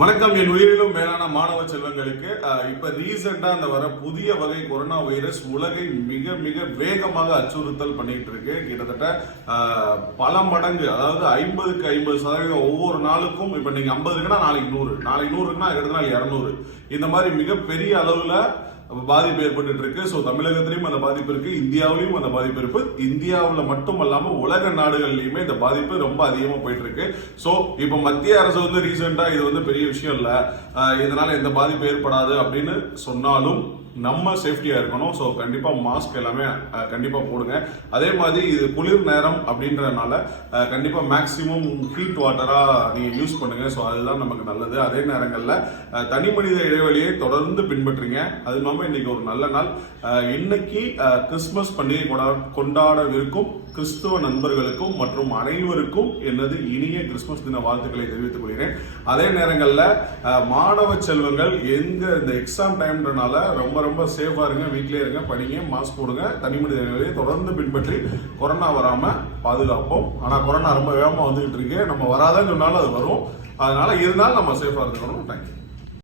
வணக்கம். என் உயிரிலும் மேலான மாணவ செல்வங்களுக்கு இப்ப ரீசெண்டா அந்த வர புதிய வகை கொரோனா வைரஸ் உலகை மிக மிக வேகமாக அச்சுறுத்தல் பண்ணிட்டு இருக்கு. கிட்டத்தட்ட பல மடங்கு, அதாவது 50க்கு 50% ஒவ்வொரு நாளுக்கும். இப்ப நீங்க 50 இருக்குன்னா நாளைக்கு 100, நாளைக்கு 100 இருக்குன்னா அடுத்த நாள் 200. இந்த மாதிரி மிகப்பெரிய அளவுல பாதிப்பு ஏற்பட்டு இருக்கு. ஸோ தமிழகத்திலையும் அந்த பாதிப்பு இருக்கு, இந்தியாவிலையும் அந்த பாதிப்பு இருக்கு. இந்தியாவில் மட்டும் இல்லாம உலக நாடுகள்லயுமே இந்த பாதிப்பு ரொம்ப அதிகமா போயிட்டு இருக்கு. ஸோ இப்போ மத்திய அரசு வந்து ரீசெண்டா இது வந்து பெரிய விஷயம் இல்ல, இதனால எந்த பாதிப்பு ஏற்படாது அப்படின்னு சொன்னாலும் நம்ம சேஃப்டியா இருக்கணும். ஸோ கண்டிப்பா மாஸ்க் எல்லாமே கண்டிப்பா போடுங்க. அதே மாதிரி இது குளிர் நேரம் அப்படின்றதுனால கண்டிப்பா மேக்சிமம் ஹீட் வாட்டரா நீங்க யூஸ் பண்ணுங்க. ஸோ அதுதான் நமக்கு நல்லது. அதே நேரங்களில் தனி மனித இடைவெளியை தொடர்ந்து பின்பற்றுங்க. அது இல்லாம இன்னைக்கு ஒரு நல்ல நாள். இன்னைக்கு கிறிஸ்துமஸ் பண்டிகை கொண்டாடவிருக்கும் கிறிஸ்துவ நண்பர்களுக்கும் மற்றும் அனைவருக்கும் எனது இனிய கிறிஸ்துமஸ் தின வாழ்த்துக்களை தெரிவித்துக் கொள்கிறேன். அதே நேரங்களில் மாணவ செல்வங்கள் இந்த எக்ஸாம் டைம்ன்றனால ரொம்ப ரொம்ப சேஃபா இருங்க, வீட்டிலே இருங்க, படிங்க, மாஸ்க் போடுங்க, தனிமனித இடைவெளியை தொடர்ந்து பின்பற்றி கொரோனா வராம பாதுகாப்போம். ஆனா கொரோனா ரொம்ப வேகமா வந்துகிட்டு இருக்கு. நம்ம வராதன்னு சொன்னாலும் அது வரும். அதனால இருந்தாலும் நம்ம சேஃபா இருக்கணும். தேங்க்யூ.